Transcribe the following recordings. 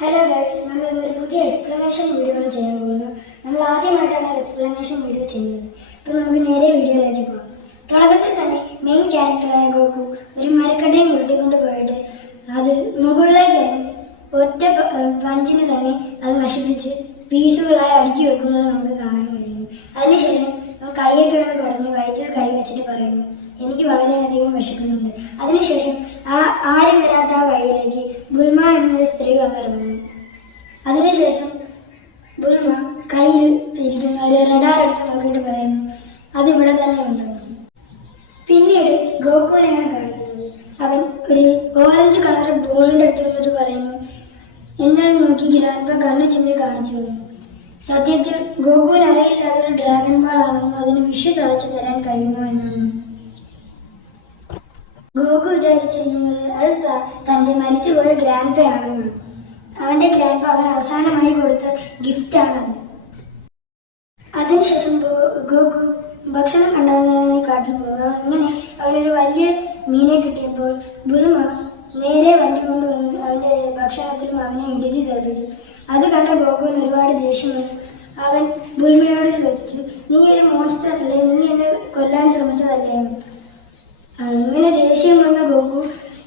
Hello guys, നമ്മൾ ഇന്നൊരു പുതിയ എക്സ്പ്ലനേഷൻ വീഡിയോ ആണ് ചെയ്യാൻ പോകുന്നത്. നമ്മൾ ആദ്യമായിട്ടാണ് ഒരു എക്സ്പ്ലനേഷൻ വീഡിയോ ചെയ്യുന്നത്. അപ്പോൾ നമുക്ക് നേരെ വീഡിയോയിലേക്ക് പോകാം. തുടക്കത്തിൽ തന്നെ മെയിൻ ക്യാരക്ടറായ ഗോകു ഒരു മരക്കട്ടയും ഉരുട്ടിക്കൊണ്ട് പോയിട്ട് അത് മുകളിലേക്ക് ഇറങ്ങി ഒറ്റ പഞ്ചിന് തന്നെ അത് നശിപ്പിച്ച് പീസുകളായി അടുക്കി വെക്കുന്നത് നമുക്ക് കാണാൻ കഴിയുന്നു. അതിനുശേഷം കൈയൊക്കെ ഒന്ന് കുടഞ്ഞ് വയറ്റിൽ കൈ വെച്ചിട്ട് പറയുന്നു, എനിക്ക് വളരെയധികം വിശക്കുന്നുണ്ട്. അതിനുശേഷം ആരും വരാത്ത ആ വഴിയിലേക്ക് ബുൽമ എന്നൊരു സ്ത്രീ വന്നിറങ്ങുന്നു. അതിനുശേഷം ബുൽമ കയ്യിൽ ഇരിക്കുന്ന ഒരു റഡാർ എടുത്ത് നോക്കിയിട്ട് പറയുന്നു, അതിവിടെ തന്നെ ഉണ്ടെന്ന്. പിന്നീട് ഗോകുവിനെയാണ് കാണിക്കുന്നത്. അവൻ ഒരു ഓറഞ്ച് കളർ ബോളിൻ്റെ അടുത്ത് വന്നിട്ട് പറയുന്നു, എന്നെ നോക്കി ഗ്രാൻഡ്പ കണ്ണ് ചിമ്മി കാണിച്ചു തന്നു. സത്യത്തിൽ ഗോകുവിന് അറിയില്ലാതൊരു ഡ്രാഗൺ ബാൾ ആണെന്നും അതിന് വിഷ് സാധിച്ചു തരാൻ കഴിയുമോ എന്നാണ്. ഗോകു വിചാരിച്ചിരിക്കുന്നത് അത് തൻ്റെ മരിച്ചുപോയ ഗ്രാൻഡ്പയാണെന്നാണ്. അവൻ്റെ ഗ്രാൻഡ്പ അവൻ അവസാനമായി കൊടുത്ത ഗിഫ്റ്റാണത്. അതിനുശേഷം ഗോകു ഭക്ഷണം കണ്ടെത്തുന്നതിനായി കാട്ടിൽ പോകുന്നു. അങ്ങനെ അവനൊരു വലിയ മീനെ കിട്ടിയപ്പോൾ ബുൽമ നേരെ വണ്ടി കൊണ്ടുവന്ന് അവൻ്റെ ഭക്ഷണത്തിൽ അവനെ ഇടിച്ച് തെറിപ്പിച്ചു. അത് കണ്ട ഗോകുവിന് ഒരുപാട് ദേഷ്യം വന്നു. അവൻ ബുൽമയോട് ചോദിച്ചു, നീ ഒരു മോൺസ്റ്റർ അല്ലേ, നീ എന്നെ കൊല്ലാൻ ശ്രമിച്ചതല്ലേ എന്ന്. അങ്ങനെ ദേഷ്യം വന്ന ഗോകു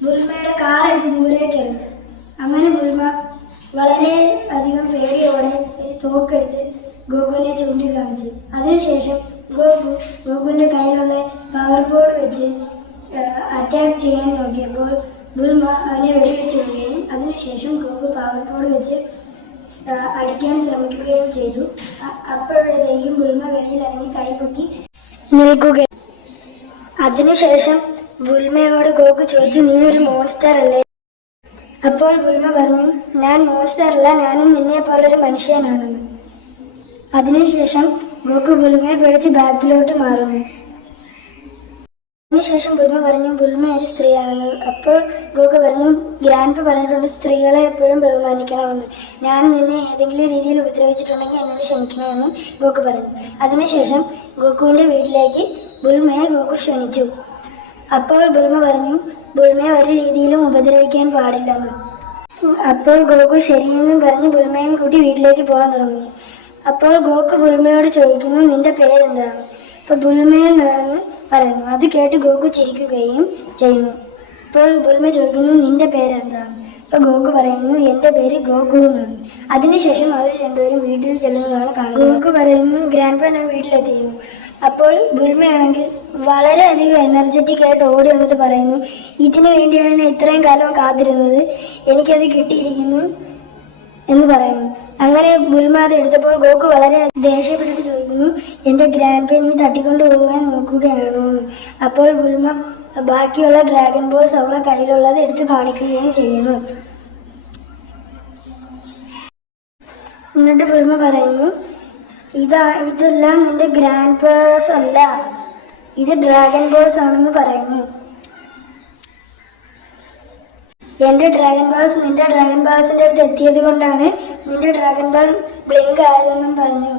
ബുൽമയുടെ കാറെടുത്ത് ദൂരേക്ക് ഇറങ്ങി. അങ്ങനെ ബുൽമ വളരെ അധികം പേടിയോടെ ഒരു തോക്കെടുത്ത് ഗോകുവിനെ ചൂണ്ടിക്കാണിച്ചു. അതിനുശേഷം ഗോകുവിൻ്റെ കയ്യിലുള്ള പവർ ബോർഡ് വെച്ച് അറ്റാക്ക് ചെയ്യാൻ നോക്കിയപ്പോൾ ബുൽമ അവനെ വെടിവെച്ച് വിടുകയും അതിനുശേഷം ഗോകു പവർ ബോർഡ് വെച്ച് അടിക്കാൻ ശ്രമിക്കുകയും ചെയ്തു. അപ്പോഴത്തേക്കും ബുൽമ വെളിയിലിറങ്ങി കൈപൊക്കി നിൽക്കുകയും. അതിനുശേഷം ബുൽമയോട് ഗോകു ചോദിച്ചു, നീ ഒരു മോൺസ്റ്റർ അല്ലേ? അപ്പോൾ ബുൽമ പറഞ്ഞു, ഞാൻ മോൺസ്റ്റർ അല്ല, ഞാനും നിന്നെ പോലൊരു മനുഷ്യനാണെന്ന്. അതിനുശേഷം ഗോകു ബുൽമയെ പേടിച്ച് ബാക്കിലോട്ട് മാറുന്നു. അതിനുശേഷം ബുൽമ പറഞ്ഞു, ബുൽമ ഒരു സ്ത്രീയാണെന്ന്. അപ്പോൾ ഗോകു പറഞ്ഞു, ഗ്രാൻഡ്പ പറഞ്ഞിട്ടുണ്ട് സ്ത്രീകളെ എപ്പോഴും ബഹുമാനിക്കണമെന്ന്. ഞാൻ നിന്നെ ഏതെങ്കിലും രീതിയിൽ ഉപദ്രവിച്ചിട്ടുണ്ടെങ്കിൽ എന്നോട് ക്ഷമിക്കണമെന്ന് ഗോകു പറഞ്ഞു. അതിനുശേഷം ഗോകുവിൻ്റെ വീട്ടിലേക്ക് ബുൽമയെ ഗോകു ക്ഷണിച്ചു. അപ്പോൾ ബുൽമ പറഞ്ഞു, ബുൽമയെ ഒരു രീതിയിലും ഉപദ്രവിക്കാൻ പാടില്ലെന്ന്. അപ്പോൾ ഗോകു ശരിയെന്നും പറഞ്ഞ് ബുൽമയും കൂട്ടി വീട്ടിലേക്ക് പോകാൻ തുടങ്ങി. അപ്പോൾ ഗോകു ബുൽമയോട് ചോദിക്കുന്നു, നിന്റെ പേരെന്താണ്? അപ്പോൾ ബുൽമയെന്നാണെന്ന് പറയുന്നു. അത് കേട്ട് ഗോകു ചിരിക്കുകയും ചെയ്യുന്നു. അപ്പോൾ ബുൽമ ചോദിക്കുന്നു, നിന്റെ പേരെന്താണ്? അപ്പോൾ ഗോകു പറയുന്നു, എൻ്റെ പേര് ഗോകു എന്നാണ്. അതിനുശേഷം അവർ രണ്ടുപേരും വീട്ടിൽ ചെല്ലുന്നതാണ് കാണുന്നത്. ഗോകു പറയുന്നു, ഗ്രാൻഡ്പ ഞാൻ വീട്ടിലെത്തിയിരുന്നു. അപ്പോൾ ബുൽമയാണെങ്കിൽ വളരെയധികം എനർജറ്റിക് ആയിട്ട് ഓടി വന്നിട്ട് പറയുന്നു, ഇതിനു വേണ്ടിയാണ് ഞാൻ ഇത്രയും കാലം കാത്തിരുന്നത്, എനിക്കത് കിട്ടിയിരിക്കുന്നു എന്ന് പറയുന്നു. അങ്ങനെ ബുൽമ അത് എടുത്തപ്പോൾ ഗോകു വളരെ ദേഷ്യപ്പെട്ടിട്ട് ചോദിക്കുന്നു, എൻ്റെ ഗ്രാൻഡ്പയെ നീ തട്ടിക്കൊണ്ട് പോകാൻ നോക്കുകയാണോ? അപ്പോൾ ബുൽമ ബാക്കിയുള്ള ഡ്രാഗൺ ബോൾസ് അവളെ കയ്യിലുള്ളത് എടുത്ത് കാണിക്കുകയും ചെയ്യുന്നു. എന്നിട്ട് ബുൽമ പറയുന്നു, ഇതെല്ലാം നിന്റെ ഗ്രാൻഡ്പാസ് അല്ല, ഇത് ഡ്രാഗൺ ബോൾസ് ആണെന്ന് പറയുന്നു. എൻ്റെ ഡ്രാഗൺ ബാൾസ് നിന്റെ ഡ്രാഗൺ ബാൾസിൻ്റെ അടുത്ത് എത്തിയത് കൊണ്ടാണ് നിന്റെ ഡ്രാഗൺ ബാൾ ബ്ലിങ്ക് ആയതെന്നും പറഞ്ഞു.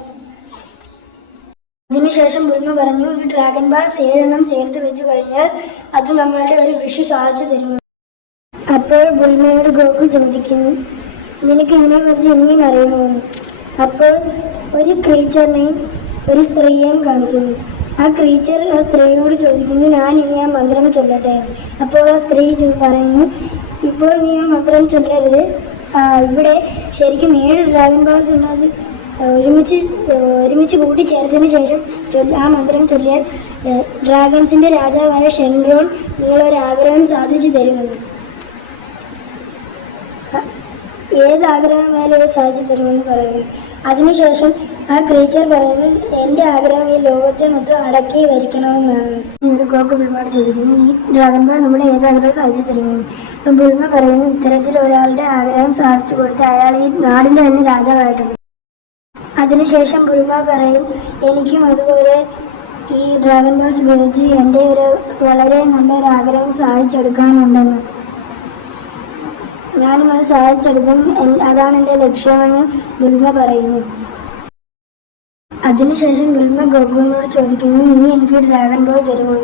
അതിനുശേഷം ബുൽമ പറഞ്ഞു, ഈ ഡ്രാഗൺ ബാൾസ് 7 ചേർത്ത് വെച്ച് കഴിഞ്ഞാൽ അത് നമ്മളുടെ ഒരു വിഷു സാധിച്ചു തരുന്നു. അപ്പോൾ ബുൽമയോട് ഗോകു ചോദിക്കുന്നു, നിനക്ക് ഇതിനെക്കുറിച്ച് ഇനിയും അറിയണമെന്ന്. അപ്പോൾ ഒരു ക്രീച്ചറിനെയും ഒരു സ്ത്രീയെയും കാണിക്കുന്നു. ആ ക്രീച്ചർ ആ സ്ത്രീയോട് ചോദിക്കുന്നു, ഞാൻ ഇനി ആ മന്ത്രം ചൊല്ലട്ടെ. അപ്പോൾ ആ സ്ത്രീ പറയുന്നു, ഇപ്പോൾ നീ ആ മന്ത്രം ചൊല്ലരുത്, ഇവിടെ ശരിക്കും 7 ഡ്രാഗൺ ബാൾസ് ഉണ്ട്, അത് ഒരുമിച്ച് കൂട്ടി ചേർത്തതിന് ശേഷം ആ മന്ത്രം ചൊല്ലിയാൽ ഡ്രാഗൺസിൻ്റെ രാജാവായ ഷെൻറോൺ നിങ്ങളൊരാഗ്രഹം സാധിച്ചു തരുമെന്ന്. ഏത് ആഗ്രഹമായാലും സാധിച്ചു തരുമെന്ന് പറയുന്നു. അതിനുശേഷം ആ ക്രീച്ചർ പറയുന്നു, എൻ്റെ ആഗ്രഹം ഈ ലോകത്തെ മൊത്തം അടക്കി വരിക്കണമെന്നാണ്. എന്നോട് ഗോകു ബുൽമയോട് ചോദിക്കുന്നു, ഈ ഡ്രാഗൺ ബാൾ നമ്മുടെ ഏത് ആഗ്രഹം സാധിച്ചു തരുമെന്ന്. അപ്പം ബുൽമ പറയുന്നു, ഇത്തരത്തിൽ ഒരാളുടെ ആഗ്രഹം സാധിച്ചു കൊടുത്ത് അയാൾ ഈ നാടിൻ്റെ തന്നെ രാജാവായിട്ടുണ്ട്. അതിനുശേഷം ബുൽമ പറയും, എനിക്കും അതുപോലെ ഈ ഡ്രാഗൺ ബാൾസ് ഉപയോഗിച്ച് എൻ്റെ ഒരു വളരെ നല്ലൊരു ആഗ്രഹം സാധിച്ചെടുക്കാനുണ്ടെന്ന്. ഞാനും അത് സാധിച്ചെടുക്കും, അതാണ് എൻ്റെ ലക്ഷ്യമെന്ന് ബുൽമ പറയുന്നു. അതിനുശേഷം ബുൽമ ഗോകുവിനോട് ചോദിക്കുന്നു, നീ എനിക്ക് ഡ്രാഗൺ ബോൾ തരുമോ?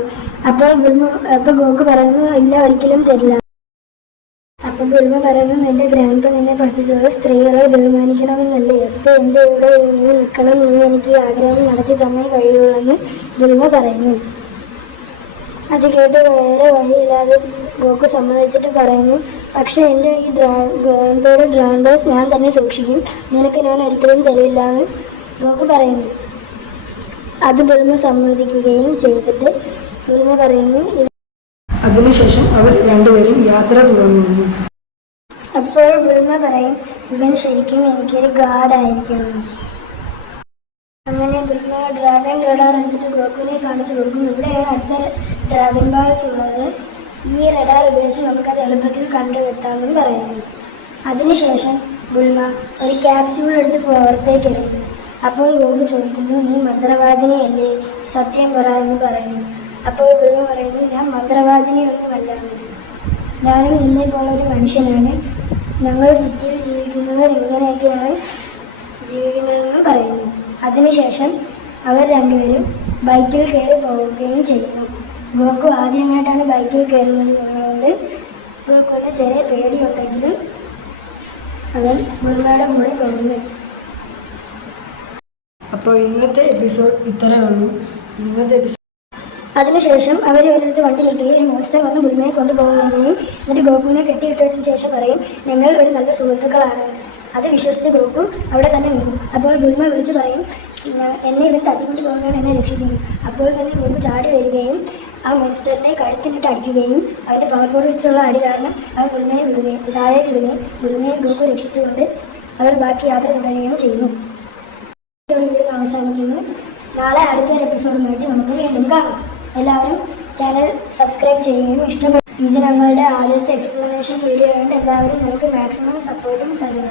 അപ്പോൾ ഗോകു പറയുന്നു, ഇല്ല, ഒരിക്കലും തരില്ല. അപ്പോൾ ബുൽമ പറയുന്നു, നിന്റെ ഗ്രാൻഡ് നിന്നെ പഠിപ്പിച്ചത് സ്ത്രീകളെ ബഹുമാനിക്കണമെന്നല്ലേ, അപ്പോൾ എൻ്റെ കൂടെ നീ നിൽക്കണം, നീ എനിക്ക് ആഗ്രഹം നടത്തി തന്നേ കഴിയുള്ളെന്ന് ബുൽമ പറയുന്നു. അത് കേട്ട് വേറെ വഴിയില്ലാതെ ഗോകു സമ്മതിച്ചിട്ട് പറയുന്നു, പക്ഷെ എൻ്റെ ഈ ഗ്രാൻഡയുടെ ഡ്രാൻഡേഴ്സ് ഞാൻ തന്നെ സൂക്ഷിക്കും, നിനക്ക് ഞാൻ ഒരിക്കലും തരില്ല എന്ന് ഗോകു പറയുന്നു. അത് ബുൽമ സമ്മതിക്കുകയും ചെയ്തിട്ട് ബുൽമ പറയുന്നു. അതിനുശേഷം അവർ രണ്ടുപേരും യാത്ര തുടങ്ങുന്നു. അപ്പോൾ ബുൽമ പറയും, ഇവൻ ശരിക്കും എനിക്കൊരു ഗാർഡായിരിക്കണം. അങ്ങനെ ബുൽമ ഡ്രാഗൺ റഡാർ എടുത്തിട്ട് ഗോകുവിനെ കാണിച്ചു കൊടുക്കും. ഇവിടെയാണ് അടുത്ത ഡ്രാഗൺ ബാൾസ് ഉള്ളത്. ഈ റഡാർ ഉപയോഗിച്ച് നമുക്കത് എളുപ്പത്തിൽ കണ്ടുവെത്താമെന്നും പറയുന്നു. അതിനുശേഷം ബുൽമ ഒരു ക്യാപ്സ്യൂൾ എടുത്ത് പുറത്തേക്ക് എറിയുന്നു. അപ്പോൾ ഗോകു ചോദിക്കുന്നു, നീ മന്ത്രവാദിനിയല്ലേ, സത്യം പറ എന്ന് പറയുന്നു. അപ്പോൾ ബുൽമ പറയുന്നു, ഞാൻ മന്ത്രവാദിനിയൊന്നുമല്ല, ഞാനും നിന്നെ പോലൊരു മനുഷ്യനാണ്, ഞങ്ങൾ സിറ്റിയിൽ ജീവിക്കുന്നവർ ഇങ്ങനെയൊക്കെയാണ് ജീവിക്കുന്നതെന്ന് പറയുന്നു. അതിനുശേഷം അവർ രണ്ടുപേരും ബൈക്കിൽ കയറി പോവുകയും ചെയ്യുന്നു. ഗോകു ആദ്യമായിട്ടാണ് ബൈക്കിൽ കയറുന്നത് കൊണ്ട് ഗോകുവിന് ചെറിയ പേടിയുണ്ടെങ്കിലും അവൻ ബുൽമയുടെ കൂടെ പോകുന്നു. അപ്പോൾ ഇന്നത്തെ എപ്പിസോഡ് ഇത്രയേ ഉള്ളൂ. അതിനുശേഷം അവർ ഒരിടത്ത് വണ്ടി നിർത്തുകയും ഒരു മോൺസ്റ്റർ വന്ന് ബുൽമയെ കൊണ്ടുപോകുകയും എന്നിട്ട് ഗോകുവിനെ കെട്ടിയിട്ടതിന് ശേഷം പറയും, ഞങ്ങൾ ഒരു നല്ല സുഹൃത്തുക്കളാണ്. അത് വിശ്വസിച്ച് ഗോകു അവിടെ തന്നെ നിൽക്കും. അപ്പോൾ ബുൽമ വിളിച്ച് പറയും, എന്നെ ഇവൻ തട്ടിക്കൊണ്ട് പോകാൻ എന്നെ രക്ഷിക്കുന്നു. അപ്പോൾ തന്നെ ഗോകു ചാടി വരികയും ആ മോൺസ്റ്ററിനെ കഴുത്തിനിട്ട് അടിക്കുകയും അവൻ്റെ പവർബോർഡ് വെച്ചുള്ള അടി കാരണം അവൻ ബുൽമയെ താഴേക്ക് ഇടുകയും ബുൽമയെ ഗോകു രക്ഷിച്ചുകൊണ്ട് അവർ ബാക്കി യാത്ര തുടരുകയും ചെയ്യുന്നു. അവസാനിക്കുന്നു. നാളെ അടുത്തൊരു എപ്പിസോഡുമായിട്ട് നമുക്ക് വീണ്ടും കാണാം. എല്ലാവരും ചാനൽ സബ്സ്ക്രൈബ് ചെയ്യുകയും ഇത് ഞങ്ങളുടെ ആദ്യത്തെ എക്സ്പ്ലനേഷൻ വീഡിയോ ആയതുകൊണ്ട് എല്ലാവരും നമുക്ക് മാക്സിമം സപ്പോർട്ടും തരിക.